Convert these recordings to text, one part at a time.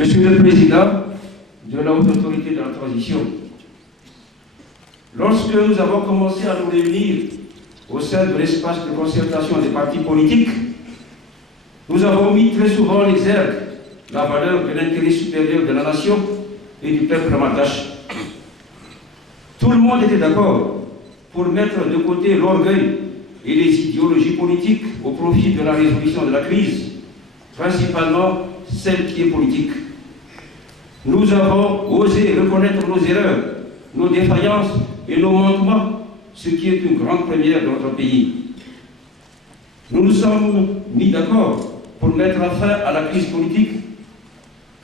Monsieur le Président de la Haute Autorité de la Transition, lorsque nous avons commencé à nous réunir au sein de l'espace de concertation des partis politiques, nous avons mis très souvent en exergue la valeur de l'intérêt supérieur de la nation et du peuple malgache. Tout le monde était d'accord pour mettre de côté l'orgueil et les idéologies politiques au profit de la résolution de la crise, principalement celle qui est politique. Nous avons osé reconnaître nos erreurs, nos défaillances et nos manquements, ce qui est une grande première dans notre pays. Nous nous sommes mis d'accord pour mettre fin à la crise politique,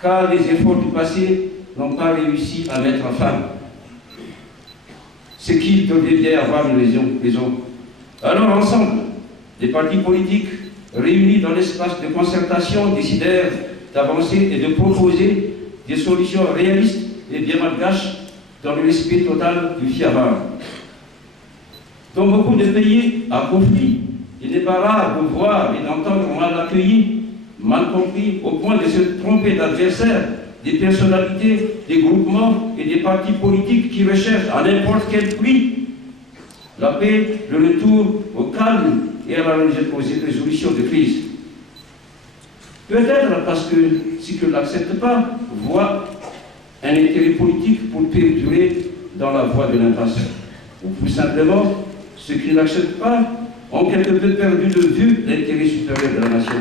car les efforts du passé n'ont pas réussi à mettre fin. Ce qui devait bien avoir une raison. Alors ensemble, les partis politiques réunis dans l'espace de concertation décidèrent d'avancer et de proposer des solutions réalistes et bien malgaches dans le respect total du FIAVAR. Dans beaucoup de pays à conflit, il n'est pas rare de voir et d'entendre mal accueillis, mal compris, au point de se tromper d'adversaires, des personnalités, des groupements et des partis politiques qui recherchent à n'importe quel prix la paix, le retour au calme et à la résolution de crise. Peut-être parce que ceux qui ne l'acceptent pas voient un intérêt politique pour perdurer dans la voie de l'impasse. Ou plus simplement, ceux qui ne l'acceptent pas ont quelque peu perdu de vue l'intérêt supérieur de la nation.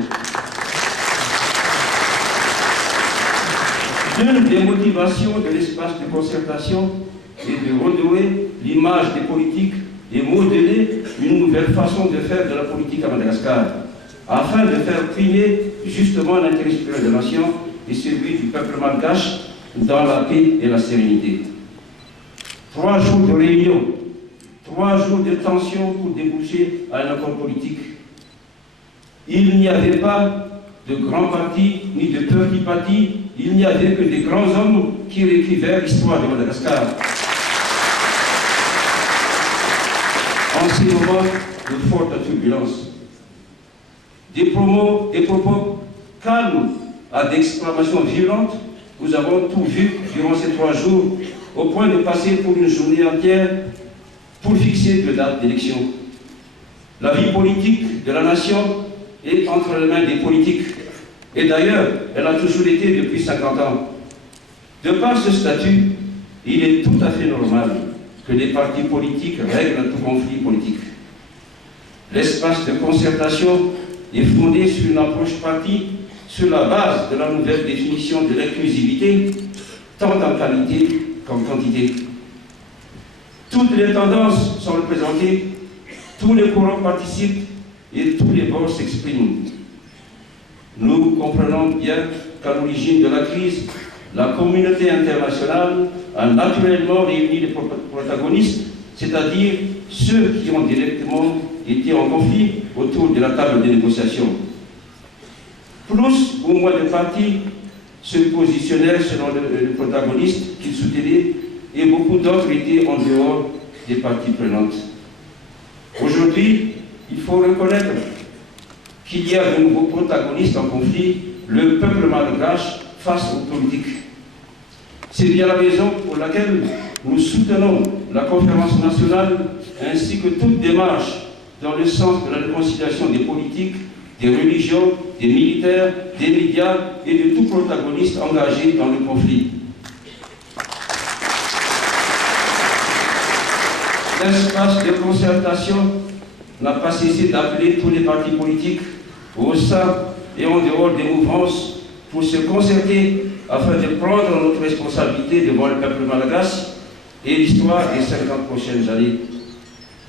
L'une des motivations de l'espace de concertation est de redorer l'image des politiques et modeler une nouvelle façon de faire de la politique à Madagascar, afin de faire primer justement l'intérêt supérieur de la nation et celui du peuple malgache dans la paix et la sérénité. 3 jours de réunion, 3 jours de tension pour déboucher à un accord politique. Il n'y avait pas de grands partis ni de petits partis, il n'y avait que des grands hommes qui réécrivaient l'histoire de Madagascar. En ces moments de forte turbulence, des propos calmes à d'exclamations violentes, nous avons tout vu durant ces 3 jours, au point de passer pour une journée entière pour fixer de dates d'élection. La vie politique de la nation est entre les mains des politiques. Et d'ailleurs, elle a toujours été depuis 50 ans. De par ce statut, il est tout à fait normal que les partis politiques règlent tout conflit politique. L'espace de concertation est fondé sur une approche partie sur la base de la nouvelle définition de l'inclusivité, tant en qualité qu'en quantité. Toutes les tendances sont représentées, tous les courants participent et tous les bords s'expriment. Nous comprenons bien qu'à l'origine de la crise, la communauté internationale a naturellement réuni les protagonistes, c'est-à-dire ceux qui ont directement été en conflit autour de la table de négociation. Plus ou moins de partis se positionnèrent selon le protagoniste qu'ils soutenaient et beaucoup d'autres étaient en dehors des parties prenantes. Aujourd'hui, il faut reconnaître qu'il y a de nouveaux protagonistes en conflit, le peuple malgache face aux politiques. C'est bien la raison pour laquelle nous soutenons la conférence nationale ainsi que toute démarche dans le sens de la réconciliation des politiques, des religions, des militaires, des médias et de tout protagoniste engagé dans le conflit. L'espace de concertation n'a pas cessé d'appeler tous les partis politiques au sein et en dehors des mouvances pour se concerter afin de prendre notre responsabilité devant le peuple malgache et l'histoire des 50 prochaines années.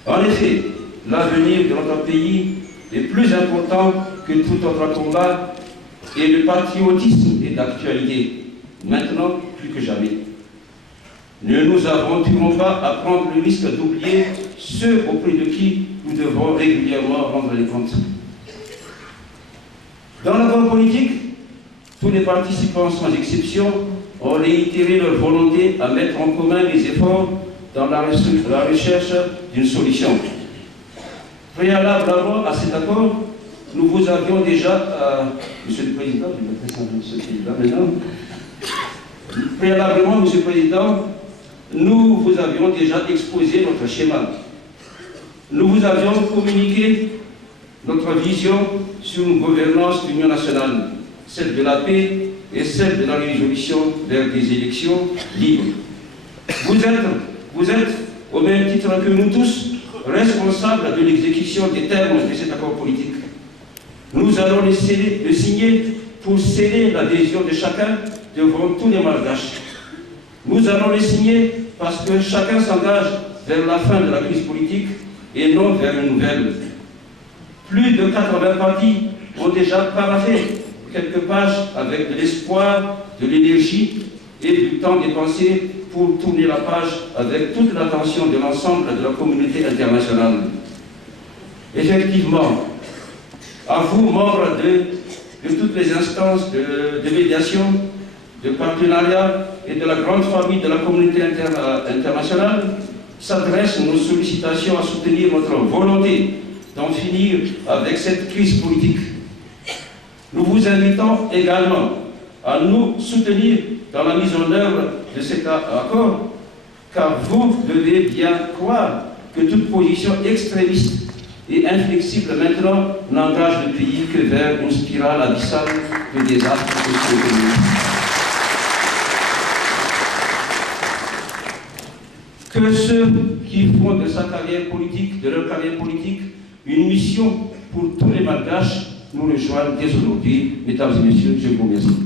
En effet, l'avenir de notre pays est plus important que tout autre combat et le patriotisme est d'actualité, maintenant plus que jamais. Ne nous aventurons pas à prendre le risque d'oublier ceux auprès de qui nous devons régulièrement rendre les comptes. Dans l'accord politique, tous les participants sans exception ont réitéré leur volonté à mettre en commun les efforts dans la recherche d'une solution. Préalablement à cet accord, nous vous avions déjà, Monsieur le Président, je vais présenter ce pays-là maintenant, Préalablement, M. le Président, nous vous avions déjà exposé notre schéma. Nous vous avions communiqué notre vision sur une gouvernance de l'Union nationale, celle de la paix et celle de la résolution vers des élections libres. Vous êtes, au même titre que nous tous, responsables de l'exécution des termes de cet accord politique. Nous allons le signer pour sceller l'adhésion de chacun devant tous les Malgaches. Nous allons le signer parce que chacun s'engage vers la fin de la crise politique et non vers une nouvelle. Plus de 80 partis ont déjà paraphé quelques pages avec de l'espoir, de l'énergie et du temps dépensé pour tourner la page avec toute l'attention de l'ensemble de la communauté internationale. Effectivement, à vous, membres de toutes les instances de médiation, de partenariat et de la grande famille de la communauté internationale, s'adressent nos sollicitations à soutenir notre volonté d'en finir avec cette crise politique. Nous vous invitons également à nous soutenir dans la mise en œuvre de cet accord, car vous devez bien croire que toute position extrémiste et inflexible maintenant n'engage le pays que vers une spirale abyssale de désastres socio-économiques. Que ceux qui font de sa carrière politique, de leur carrière politique, une mission pour tous les Malgaches nous rejoignent dès aujourd'hui. Mesdames et messieurs, je vous remercie.